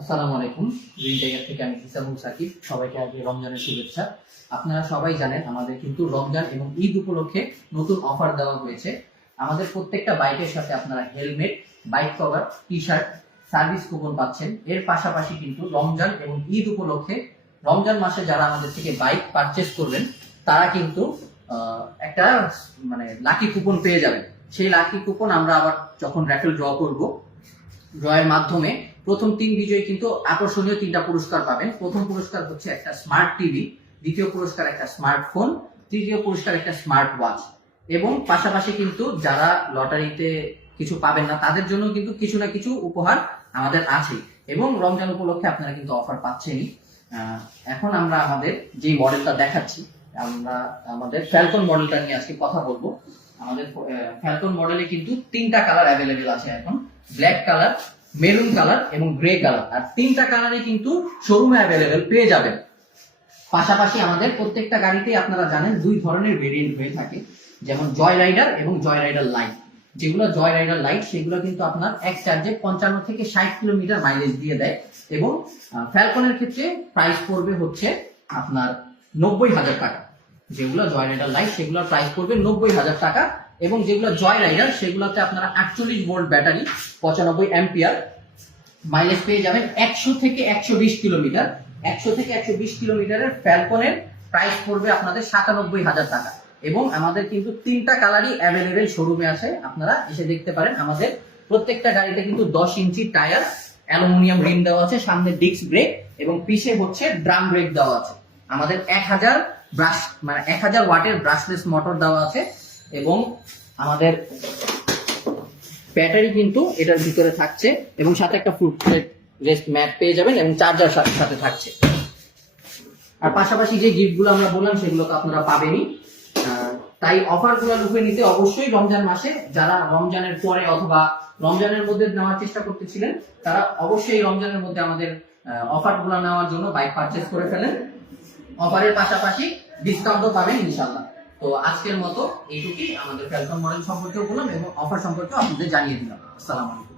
আসসালামু আলাইকুম। Green tiger থেকে আমি হিসাবুল সাকিব। সবাইকে আগে রমজানের শুভেচ্ছা। আপনারা সবাই জানেন আমাদের কিন্তু রমজান এবং ঈদ উপলক্ষে নতুন অফার দেওয়া হয়েছে। আমাদের প্রত্যেকটা বাইকের সাথে আপনারা helmet, bike cover, T shirt, service coupon পাচ্ছেন। এর পাশাপাশি কিন্তু রমজান এবং ঈদ উপলক্ষে রমজান মাসে যারা আমাদের থেকে বাইক পারচেস করবেন তারা কিন্তু একটা লাকি কুপন পেয়ে যাবেন। সেই লাকি কুপন আমরা আবার যখন র্যাফেল ড্র করব, ড্রয়ের মাধ্যমে প্রথম 3 বিজয়ী কিন্তু আকর্ষণীয় 3টা পুরস্কার পাবেন। প্রথম পুরস্কার হচ্ছে একটা স্মার্ট টিভি, দ্বিতীয় পুরস্কার একটা স্মার্টফোন, তৃতীয় পুরস্কার একটা স্মার্ট ওয়াচ। এবং পাশাপাশি কিন্তু যারা লটারিতে কিছু পাবেন না তাদের জন্য কিন্তু কিছু না কিছু উপহার আমাদের আছে। এবং রমজান উপলক্ষে আপনারা কিন্তু অফার পাচ্ছেনই। এখন আমরা আমাদের যে মডেলটা দেখাচ্ছি, আমরা আমাদের ফ্যালকন মডেলটা নিয়ে আজকে কথা বলবো। আমাদের ফ্যালকন মডেলে কিন্তু 3টা কালার অ্যাভেলেবেল আছে এখন, ব্ল্যাক কালার, মেরুন কালার এবং গ্রে কালার। আর 3টা কালারে কিন্তু শোরুমে অ্যাভেলেবেল পেয়ে যাবেন। পাশাপাশি আমাদের প্রত্যেকটা গাড়িতে আপনারা জানেন 2 ধরনের ভেরিয়েন্ট হয়ে থাকে, যেমন জয় রাইডার এবং জয় রাইডার লাইট। যেগুলো জয় রাইডার লাইট সেগুলো কিন্তু আপনার এক চার্জে 55 থেকে 60 কিলোমিটার মাইলেজ দিয়ে দেয়। এবং ফ্যালকনের ক্ষেত্রে প্রাইস পড়বে হচ্ছে আপনার 90,000 টাকা। যেগুলো জয় রাইডার লাইট সেগুলোর প্রাইস পড়বে 90,000 টাকা। এবং যেগুলো জয় রাইডার সেগুলোতে আপনারা 48 ভোল্ট ব্যাটারি, 95 অ্যাম্পিয়ার, মাইলেজ পেয়ে যাবেন 100 থেকে 120 কিলোমিটার। 100 থেকে 120 কিলোমিটারের ফ্যালকনের প্রাইস পড়বে আপনাদের 97,000 টাকা। এবং আমাদের কিন্তু 3টা কালারই অ্যাভেলেবেল শোরুমে আছে, আপনারা এসে দেখতে পারেন। আমাদের প্রত্যেকটা গাড়িতে কিন্তু 10 ইঞ্চি টায়ার, অ্যালুমিনিয়াম রিম দেওয়া আছে, সামনে ডিস্ক ব্রেক এবং পিছে হচ্ছে ড্রাম ব্রেক দেওয়া আছে। আমাদের 1000 ওয়াটের ব্রাশলেস মোটর দেওয়া আছে। এবং আমাদের ব্যাটারি কিন্তু এটার ভিতরে থাকছে এবং সাথে একটা ফুট রেস্ট ম্যাট পেয়ে যাবেন এবং চার্জার সাথে থাকছে। আর পাশাপাশি যে গিফটগুলো আমরা বললাম সেগুলো তো আপনারা পাবেনই। তাই অফারগুলো লুফে নিতে অবশ্যই রমজান মাসে, যারা রমজানের পরে অথবা রমজানের মধ্যে নেওয়ার চেষ্টা করতেছিলেন তারা অবশ্যই রমজানের মধ্যে আমাদের অফারগুলো নেওয়ার জন্য বাইক পারচেজ করে ফেলেন। অফারের পাশাপাশি ডিসকাউন্টও পাবেন ইনশাআল্লাহ। তো আজকের মতো এইটুকুই। আমাদের ফ্যালকন মডেল সম্পর্কেও বললাম এবং অফার সম্পর্কেও আপনাদের জানিয়ে দিলাম। আসসালামু আলাইকুম।